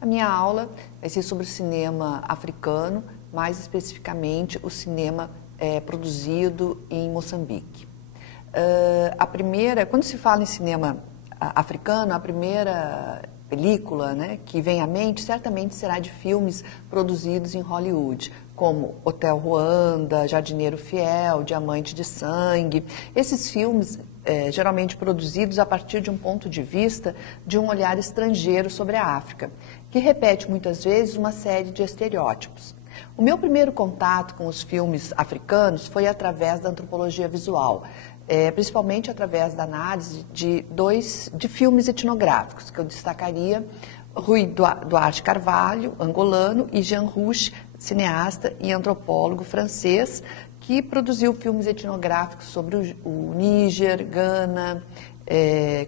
A minha aula vai ser sobre o cinema africano, mais especificamente o cinema produzido em Moçambique. Quando se fala em cinema africano, a primeira película, né, que vem à mente certamente será de filmes produzidos em Hollywood, como Hotel Ruanda, Jardineiro Fiel, Diamante de Sangue. Esses filmes, geralmente produzidos a partir de um ponto de vista de um olhar estrangeiro sobre a África, que repete muitas vezes uma série de estereótipos. O meu primeiro contato com os filmes africanos foi através da antropologia visual, principalmente através da análise de filmes etnográficos, que eu destacaria Rui Duarte Carvalho, angolano, e Jean Rouch, cineasta e antropólogo francês, que produziu filmes etnográficos sobre o Níger, Gana,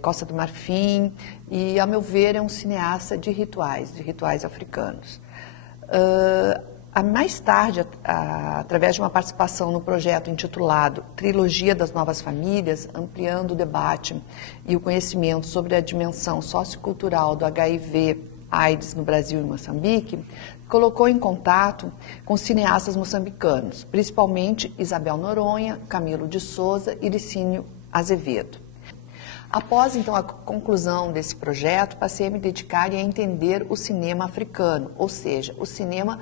Costa do Marfim, e, a meu ver, é um cineasta de rituais africanos. Mais tarde, através de uma participação no projeto intitulado Trilogia das Novas Famílias, ampliando o debate e o conhecimento sobre a dimensão sociocultural do HIV/AIDS no Brasil e Moçambique, colocou em contato com cineastas moçambicanos, principalmente Isabel Noronha, Camilo de Souza e Licínio Azevedo. Após, então, a conclusão desse projeto, passei a me dedicar e a entender o cinema africano, ou seja, o cinema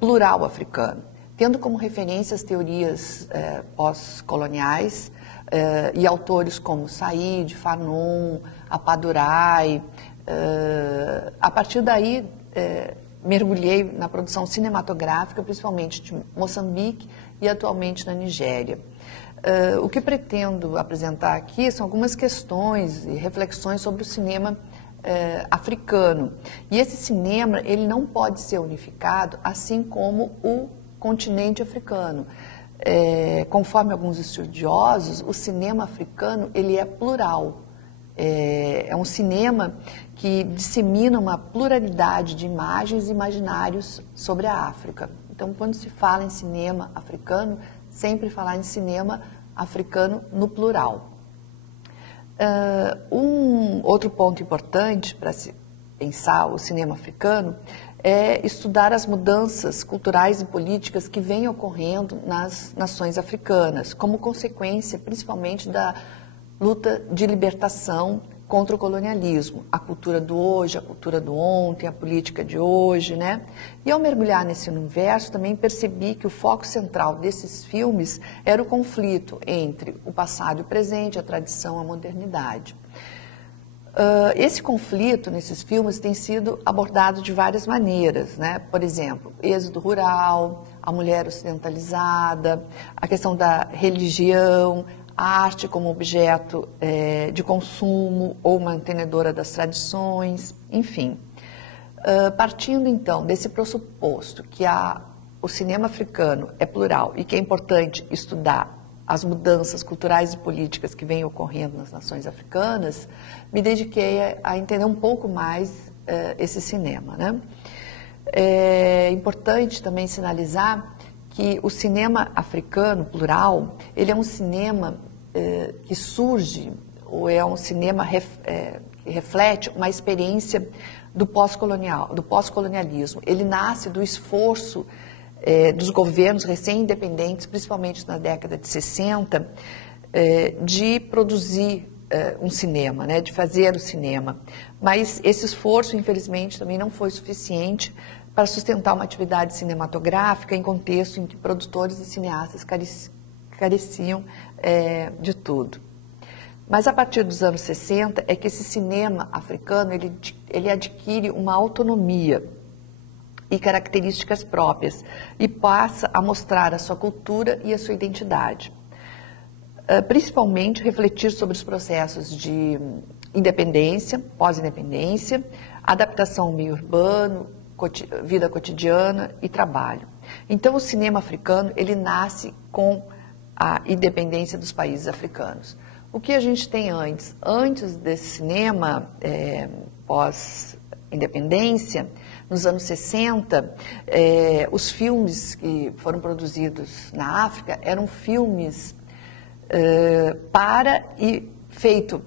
plural africano, tendo como referência as teorias pós-coloniais e autores como Said, Fanon, Apadurai. A partir daí, mergulhei na produção cinematográfica, principalmente de Moçambique e atualmente na Nigéria. O que pretendo apresentar aqui são algumas questões e reflexões sobre o cinema africano. E esse cinema, ele não pode ser unificado, assim como o continente africano. Conforme alguns estudiosos, o cinema africano, ele é plural. É um cinema que dissemina uma pluralidade de imagens e imaginários sobre a África. Então, quando se fala em cinema africano, sempre falar em cinema africano no plural. Um outro ponto importante para se pensar o cinema africano é estudar as mudanças culturais e políticas que vêm ocorrendo nas nações africanas, como consequência principalmente da luta de libertação contra o colonialismo, a cultura do hoje, a cultura do ontem, a política de hoje, né? E ao mergulhar nesse universo, também percebi que o foco central desses filmes era o conflito entre o passado e o presente, a tradição e a modernidade. Esse conflito nesses filmes tem sido abordado de várias maneiras, né? Por exemplo, êxodo rural, a mulher ocidentalizada, a questão da religião, a arte como objeto de consumo ou mantenedora das tradições, enfim. Partindo, então, desse pressuposto que o cinema africano é plural e que é importante estudar as mudanças culturais e políticas que vêm ocorrendo nas nações africanas, me dediquei a entender um pouco mais esse cinema, né? É importante também sinalizar que o cinema africano plural, ele é um cinema que surge, ou é um cinema que reflete uma experiência do pós-colonialismo. Ele nasce do esforço dos governos recém-independentes, principalmente na década de 60, de produzir um cinema, né, de fazer o cinema. Mas esse esforço, infelizmente, também não foi suficiente para sustentar uma atividade cinematográfica em contexto em que produtores e cineastas careciam de tudo. Mas a partir dos anos 60 é que esse cinema africano ele adquire uma autonomia e características próprias e passa a mostrar a sua cultura e a sua identidade. Principalmente refletir sobre os processos de independência, pós-independência, adaptação ao meio urbano, vida cotidiana e trabalho. Então, o cinema africano, ele nasce com a independência dos países africanos. O que a gente tem antes? Antes desse cinema pós-independência, nos anos 60, os filmes que foram produzidos na África eram filmes feito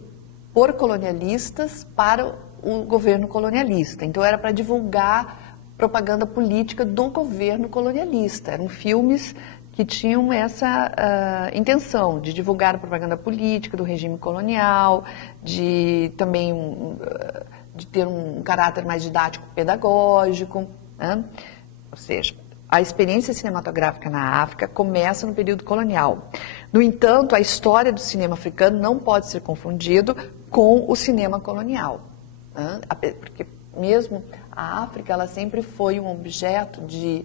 por colonialistas para o governo colonialista. Então era para divulgar propaganda política do governo colonialista. Eram filmes que tinham essa intenção de divulgar a propaganda política do regime colonial, de também de ter um caráter mais didático-pedagógico, né? Ou seja, a experiência cinematográfica na África começa no período colonial. No entanto, a história do cinema africano não pode ser confundido com o cinema colonial, né? Porque mesmo a África, ela sempre foi um objeto de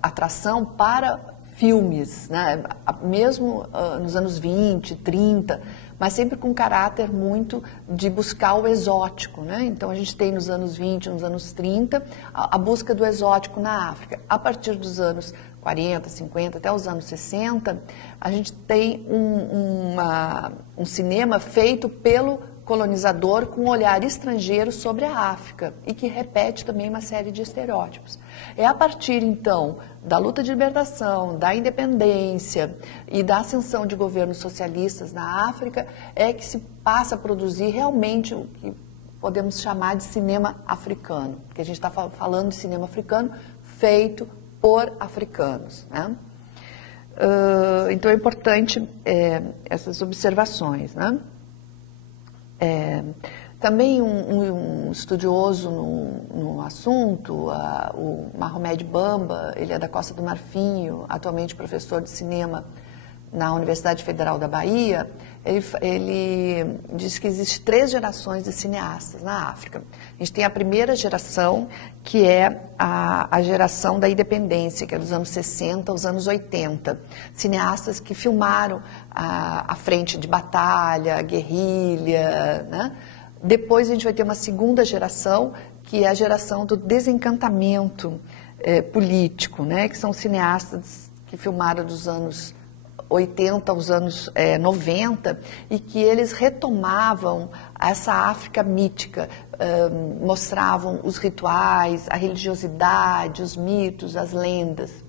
atração para filmes, né? Mesmo nos anos 20, 30, mas sempre com caráter muito de buscar o exótico, né? Então a gente tem nos anos 20, nos anos 30, a busca do exótico na África. A partir dos anos 40, 50, até os anos 60, a gente tem um cinema feito pelo colonizador com um olhar estrangeiro sobre a África e que repete também uma série de estereótipos. É a partir, então, da luta de libertação, da independência e da ascensão de governos socialistas na África é que se passa a produzir realmente o que podemos chamar de cinema africano, porque a gente está falando de cinema africano feito por africanos, né? Então é importante essas observações, né? Também um estudioso no assunto, o Mohamed Bamba, ele é da Costa do Marfim, atualmente professor de cinema na Universidade Federal da Bahia, ele diz que existem 3 gerações de cineastas na África. A gente tem a primeira geração, que é a geração da independência, que é dos anos 60 aos anos 80. Cineastas que filmaram a frente de batalha, a guerrilha, né? Depois a gente vai ter uma segunda geração, que é a geração do desencantamento político, né? Que são cineastas que filmaram dos anos 80 aos anos 90, e que eles retomavam essa África mítica, mostravam os rituais, a religiosidade, os mitos, as lendas.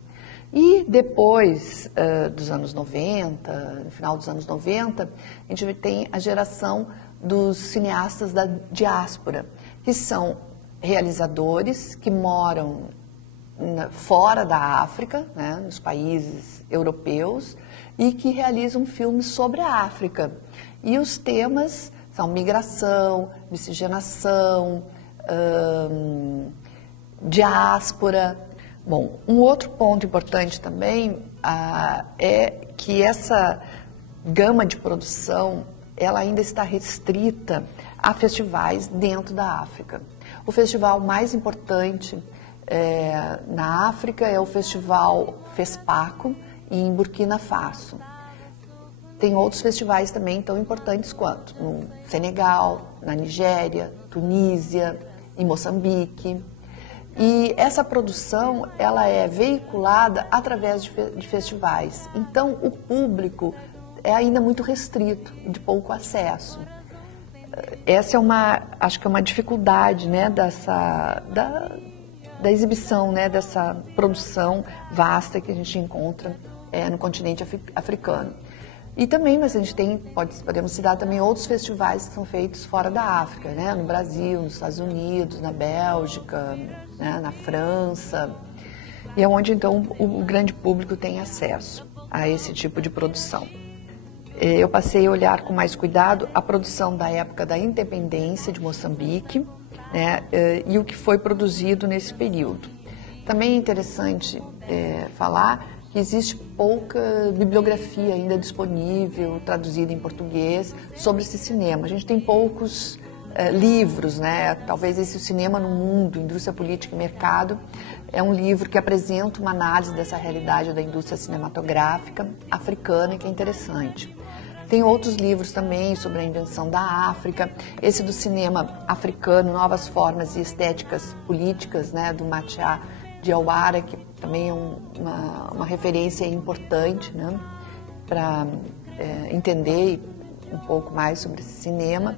E depois dos anos 90, no final dos anos 90, a gente tem a geração dos cineastas da diáspora, que são realizadores que moram fora da África, né, nos países europeus, e que realizam filmes sobre a África. E os temas são migração, miscigenação, diáspora. Bom, um outro ponto importante também é que essa gama de produção ela ainda está restrita a festivais dentro da África. O festival mais importante na África é o Festival FESPACO, em Burkina Faso. Tem outros festivais também tão importantes quanto no Senegal, na Nigéria, Tunísia, em Moçambique. E essa produção ela é veiculada através de festivais. Então o público é ainda muito restrito, de pouco acesso. Essa acho que é uma dificuldade, né, da exibição, né, dessa produção vasta que a gente encontra no continente africano. E também, mas a gente podemos citar também outros festivais que são feitos fora da África, né, no Brasil, nos Estados Unidos, na Bélgica, né, na França, e é onde então o grande público tem acesso a esse tipo de produção. Eu passei a olhar com mais cuidado a produção da época da independência de Moçambique, né, e o que foi produzido nesse período. Também é interessante falar que existe pouca bibliografia ainda disponível, traduzida em português, sobre esse cinema. A gente tem poucos livros, né? Talvez esse Cinema no Mundo, Indústria Política e Mercado, é um livro que apresenta uma análise dessa realidade da indústria cinematográfica africana, que é interessante. Tem outros livros também sobre a invenção da África. Esse do cinema africano, Novas Formas e Estéticas Políticas, né, do Matia Diawara, que também é uma referência importante, né, para entender um pouco mais sobre esse cinema.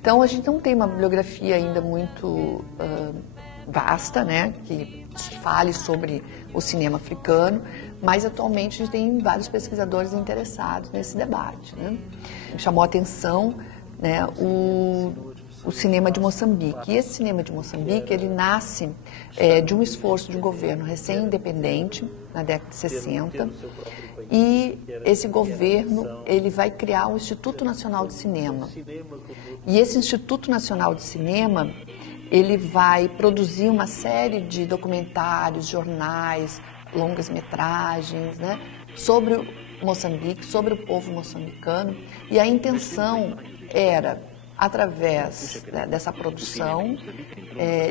Então, a gente não tem uma bibliografia ainda muito vasta, né, que fale sobre o cinema africano, mas atualmente a gente tem vários pesquisadores interessados nesse debate, né. Me chamou a atenção, né, o cinema de Moçambique. E esse cinema de Moçambique, ele nasce de um esforço de um governo recém-independente, na década de 60, e esse governo ele vai criar o Instituto Nacional de Cinema. E esse Instituto Nacional de Cinema, ele vai produzir uma série de documentários, jornais, longas-metragens, né, sobre Moçambique, sobre o povo moçambicano, e a intenção era, através dessa produção,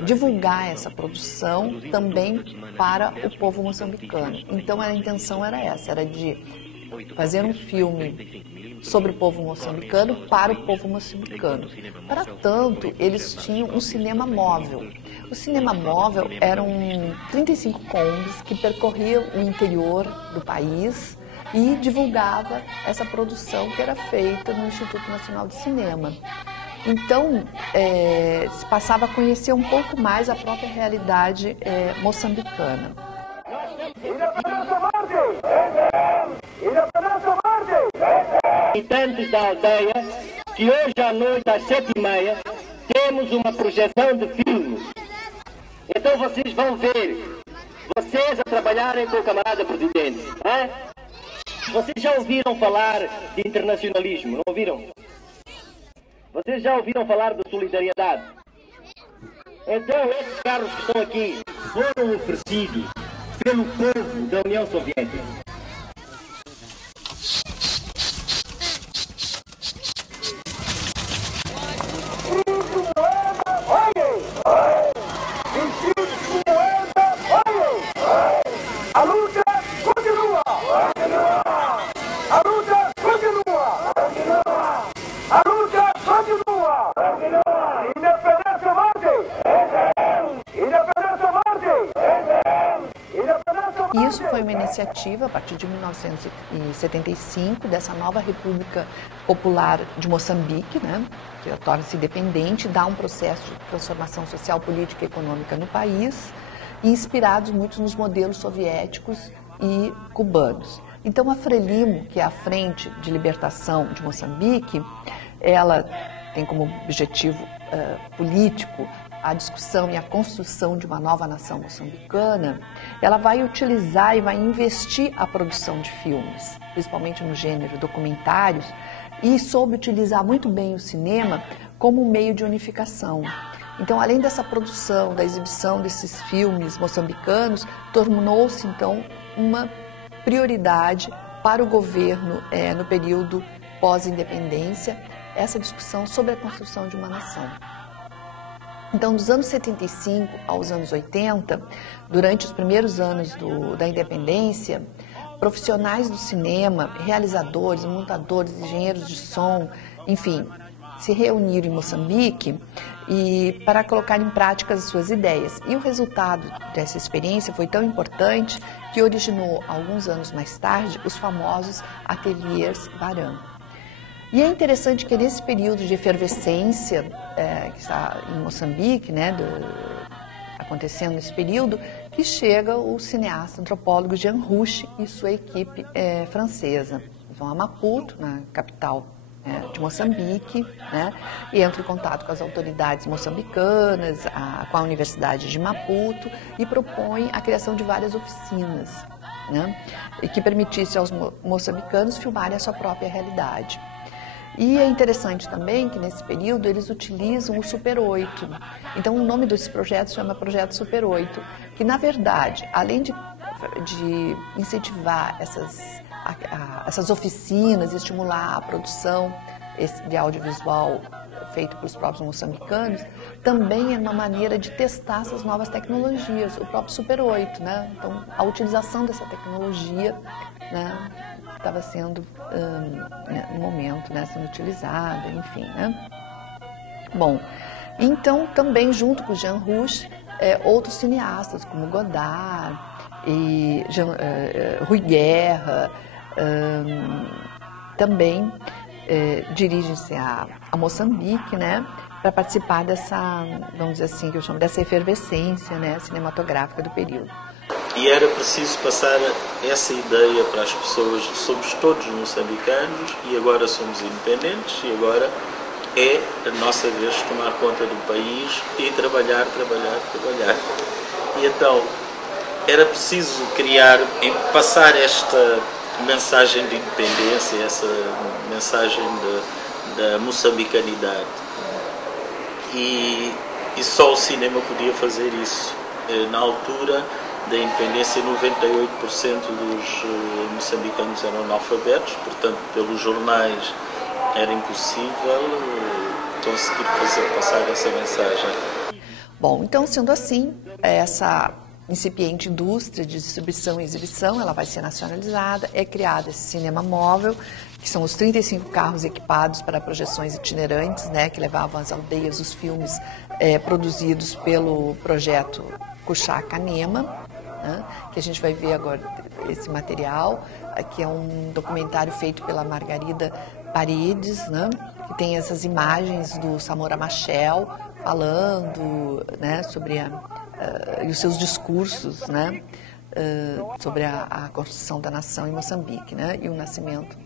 divulgar essa produção também para o povo moçambicano. Então a intenção era essa, era de fazer um filme sobre o povo moçambicano para o povo moçambicano. Para tanto, eles tinham um cinema móvel. O cinema móvel eram 35 combis que percorriam o interior do país e divulgava essa produção que era feita no Instituto Nacional de Cinema. Então, se passava a conhecer um pouco mais a própria realidade moçambicana. Habitantes da aldeia, que hoje à noite às 7h30 temos uma projeção de filmes. Então vocês vão ver, vocês a trabalharem com o camarada presidente. Hein? Vocês já ouviram falar de internacionalismo, não ouviram? Vocês já ouviram falar de solidariedade? Então esses carros que estão aqui foram oferecidos pelo povo da União Soviética. A luta continua! A luta continua! A luta continua! Independência Marte! Independência Marte! Isso foi uma iniciativa, a partir de 1975, dessa nova República Popular de Moçambique, né, que torna-se independente, dá um processo de transformação social, política e econômica no país, inspirados muito nos modelos soviéticos e cubanos. Então, a Frelimo, que é a Frente de Libertação de Moçambique, ela tem como objetivo político a discussão e a construção de uma nova nação moçambicana. Ela vai utilizar e vai investir a produção de filmes, principalmente no gênero documentários, e soube utilizar muito bem o cinema como um meio de unificação. Então, além dessa produção, da exibição desses filmes moçambicanos, tornou-se, então, uma prioridade para o governo no período pós-independência, essa discussão sobre a construção de uma nação. Então, dos anos 75 aos anos 80, durante os primeiros anos da independência, profissionais do cinema, realizadores, montadores, engenheiros de som, enfim, se reuniram em Moçambique para colocar em prática as suas ideias. E o resultado dessa experiência foi tão importante que originou, alguns anos mais tarde, os famosos ateliês Baran. E é interessante que nesse período de efervescência que está em Moçambique, né, acontecendo nesse período, que chega o cineasta antropólogo Jean Rouch e sua equipe francesa. Eles vão a Maputo, na capital de Moçambique, né, e entram em contato com as autoridades moçambicanas, com a Universidade de Maputo, e propõem a criação de várias oficinas, né, e que permitisse aos moçambicanos filmarem a sua própria realidade. E é interessante também que nesse período eles utilizam o Super 8. Então o nome desse projeto se chama Projeto Super 8, que na verdade, além de incentivar essas oficinas, estimular a produção de audiovisual feito pelos próprios moçambicanos, também é uma maneira de testar essas novas tecnologias, o próprio Super 8, né? Então a utilização dessa tecnologia, né, estava sendo, no momento, né, sendo utilizada, enfim, né? Bom, então também junto com Jean Rouch, outros cineastas como Godard e Rui Guerra também dirigem-se a Moçambique, né, para participar dessa, vamos dizer assim, que eu chamo dessa efervescência, né, cinematográfica do período. E era preciso passar essa ideia para as pessoas. Somos todos moçambicanos e agora somos independentes e agora é a nossa vez de tomar conta do país e trabalhar. E então era preciso passar esta mensagem de independência, essa mensagem da moçambicanidade. E só o cinema podia fazer isso. Na altura da independência, 98% dos moçambicanos eram analfabetos, portanto, pelos jornais era impossível conseguir passar essa mensagem. Bom, então, sendo assim, essa incipiente indústria de distribuição e exibição, ela vai ser nacionalizada, é criado esse cinema móvel, que são os 35 carros equipados para projeções itinerantes, né, que levavam às aldeias os filmes produzidos pelo projeto Cuxá Canema, né, que a gente vai ver agora esse material, que é um documentário feito pela Margarida Paredes, né, que tem essas imagens do Samora Machel falando, né, sobre e os seus discursos, né, sobre a construção da nação em Moçambique, né, e o nascimento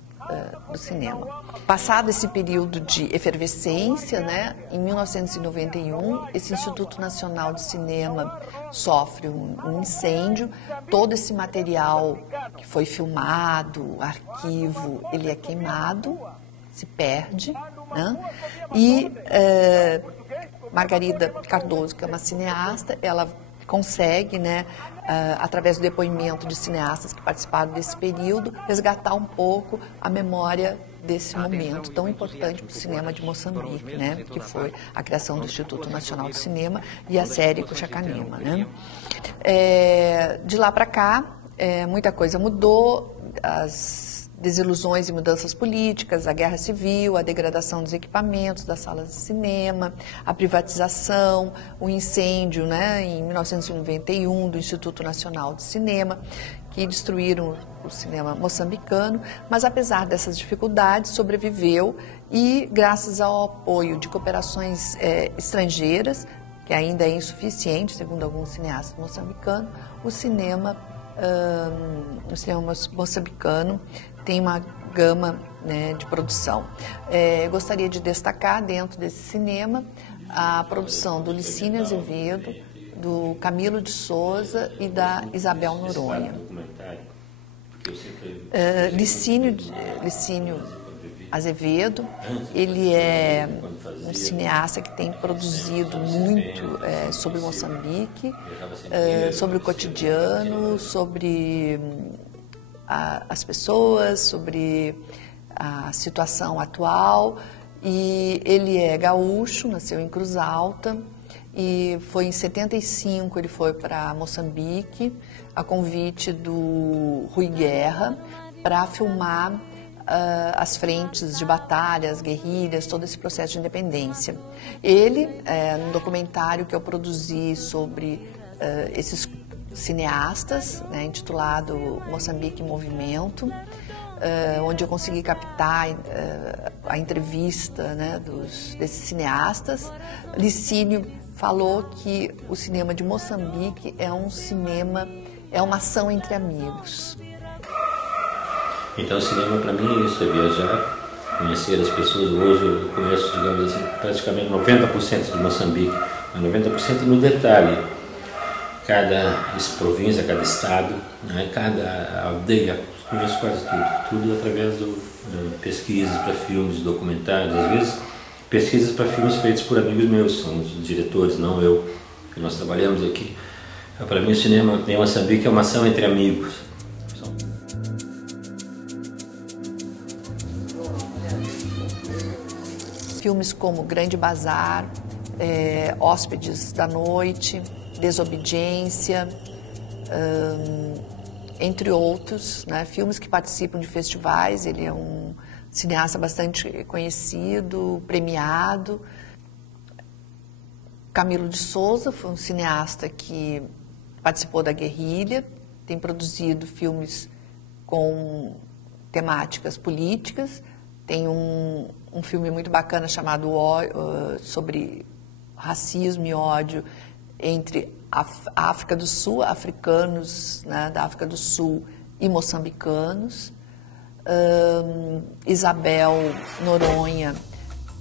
do cinema. Passado esse período de efervescência, né, em 1991, esse Instituto Nacional de Cinema sofre um incêndio. Todo esse material que foi filmado, arquivo, ele é queimado, se perde, né, e Margarida Cardoso, que é uma cineasta, ela consegue, né, através do depoimento de cineastas que participaram desse período, resgatar um pouco a memória desse momento tão importante para o cinema de Moçambique, né, que foi a criação do Instituto Nacional de Cinema e a série Cuxá Canema, né. De lá para cá, muita coisa mudou, as desilusões e mudanças políticas, a guerra civil, a degradação dos equipamentos, das salas de cinema, a privatização, o incêndio, né, em 1991 do Instituto Nacional de Cinema, que destruíram o cinema moçambicano, mas apesar dessas dificuldades, sobreviveu e, graças ao apoio de cooperações estrangeiras, que ainda é insuficiente, segundo alguns cineastas moçambicanos, o cinema moçambicano tem uma gama, né, de produção. Gostaria de destacar dentro desse cinema a produção do Licínio Azevedo, do Camilo de Souza e da Isabel Noronha. Licínio Azevedo, ele é um cineasta que tem produzido muito sobre Moçambique, sobre o cotidiano, sobre as pessoas, sobre a situação atual. E ele é gaúcho, nasceu em Cruz Alta e foi em 75 ele foi para Moçambique a convite do Rui Guerra para filmar as frentes de batalha, as guerrilhas, todo esse processo de independência. Ele, num documentário que eu produzi sobre esses cineastas, né, intitulado Moçambique em Movimento, onde eu consegui captar a entrevista, né, desses cineastas, Licínio falou que o cinema de Moçambique é uma ação entre amigos. Então o cinema para mim é isso, é viajar, conhecer as pessoas. Hoje eu conheço, digamos assim, praticamente 90% de Moçambique, mas 90% no detalhe. Cada província, cada estado, né, cada aldeia, conheço quase tudo através de pesquisas para filmes, documentários, às vezes pesquisas para filmes feitos por amigos meus, são os diretores, não eu, que nós trabalhamos aqui. Para mim o cinema em Moçambique é uma ação entre amigos. Filmes como Grande Bazar, Hóspedes da Noite, Desobediência, entre outros, né, filmes que participam de festivais. Ele é um cineasta bastante conhecido, premiado. Camilo de Souza foi um cineasta que participou da guerrilha, tem produzido filmes com temáticas políticas. Tem um filme muito bacana chamado sobre racismo e ódio entre a África do Sul, africanos, né, da África do Sul e moçambicanos. Isabel Noronha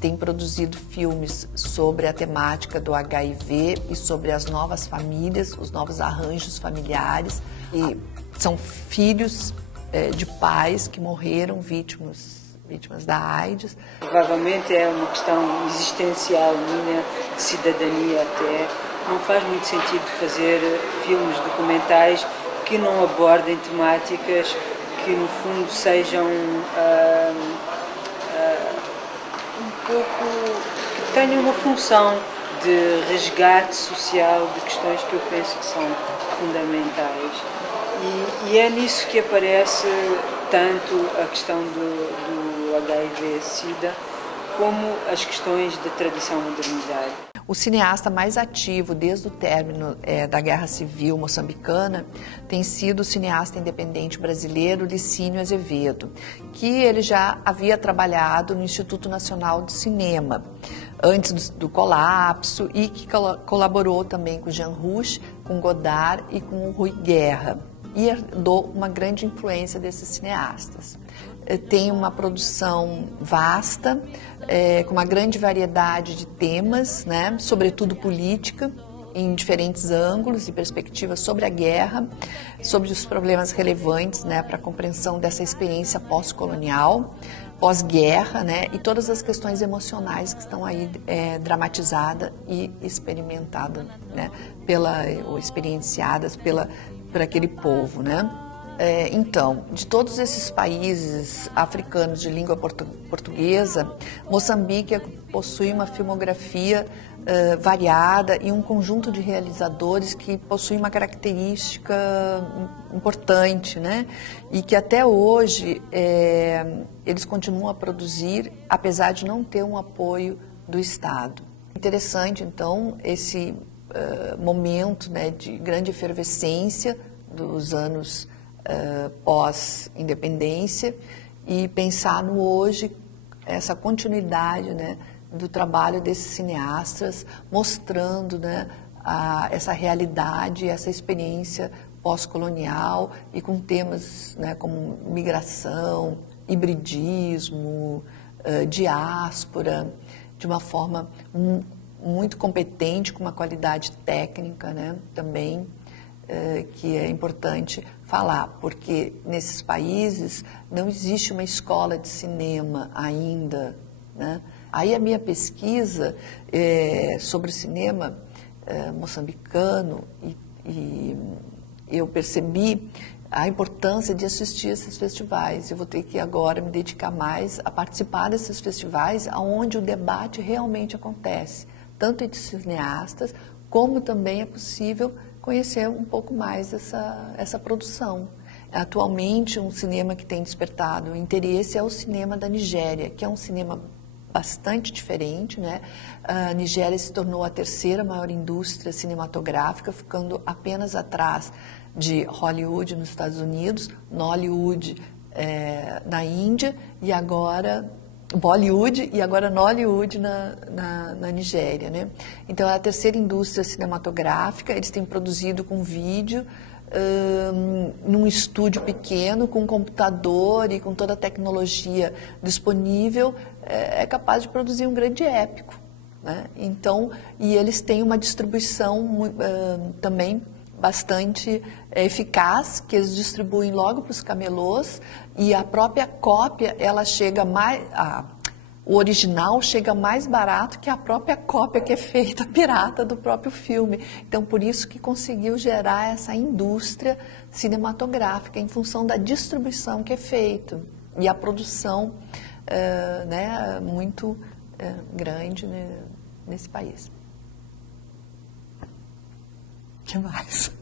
tem produzido filmes sobre a temática do HIV e sobre as novas famílias, os novos arranjos familiares. E são filhos de pais que morreram vítimas da AIDS. Provavelmente é uma questão existencial minha, de cidadania até. Não faz muito sentido fazer filmes documentais que não abordem temáticas que no fundo sejam um pouco, que tenham uma função de resgate social de questões que eu penso que são fundamentais. E é nisso que aparece tanto a questão do HIV-Sida como as questões da tradição e modernidade. O cineasta mais ativo desde o término da Guerra Civil moçambicana tem sido o cineasta independente brasileiro Licínio Azevedo, que ele já havia trabalhado no Instituto Nacional de Cinema antes do colapso e que colaborou também com Jean Rouch, com Godard e com Rui Guerra, e herdou uma grande influência desses cineastas. Tem uma produção vasta, com uma grande variedade de temas, né, sobretudo política, em diferentes ângulos e perspectivas sobre a guerra, sobre os problemas relevantes, né, para a compreensão dessa experiência pós-colonial, pós-guerra, né, e todas as questões emocionais que estão aí dramatizadas e experimentadas, né, ou experienciadas por aquele povo, né? Então, de todos esses países africanos de língua portuguesa, Moçambique possui uma filmografia variada e um conjunto de realizadores que possuem uma característica importante, né? E que até hoje eles continuam a produzir, apesar de não ter um apoio do Estado. Interessante, então, esse momento, né, de grande efervescência dos anos pós-independência e pensar no hoje, essa continuidade, né, do trabalho desses cineastas, mostrando, né, essa realidade, essa experiência pós-colonial e com temas, né, como migração, hibridismo, diáspora, de uma forma muito competente, com uma qualidade técnica, né, também, que é importante falar, porque nesses países não existe uma escola de cinema ainda, né? Aí a minha pesquisa sobre o cinema moçambicano e eu percebi a importância de assistir esses festivais. Eu vou ter que agora me dedicar mais a participar desses festivais onde o debate realmente acontece, tanto entre cineastas, como também é possível conhecer um pouco mais essa produção. Atualmente, um cinema que tem despertado interesse é o cinema da Nigéria, que é um cinema bastante diferente, né? A Nigéria se tornou a terceira maior indústria cinematográfica, ficando apenas atrás de Hollywood nos Estados Unidos, Nollywood na Índia e agora Bollywood e agora Nollywood na Nigéria, né? Então é a terceira indústria cinematográfica. Eles têm produzido com vídeo num estúdio pequeno, com computador e com toda a tecnologia disponível, é capaz de produzir um grande épico, né? Então, e eles têm uma distribuição também bastante eficaz, que eles distribuem logo para os camelôs, e a própria cópia, ela chega o original chega mais barato que a própria cópia que é feita pirata do próprio filme. Então, por isso que conseguiu gerar essa indústria cinematográfica, em função da distribuição que é feita, e a produção né, muito grande, né, nesse país. O que mais?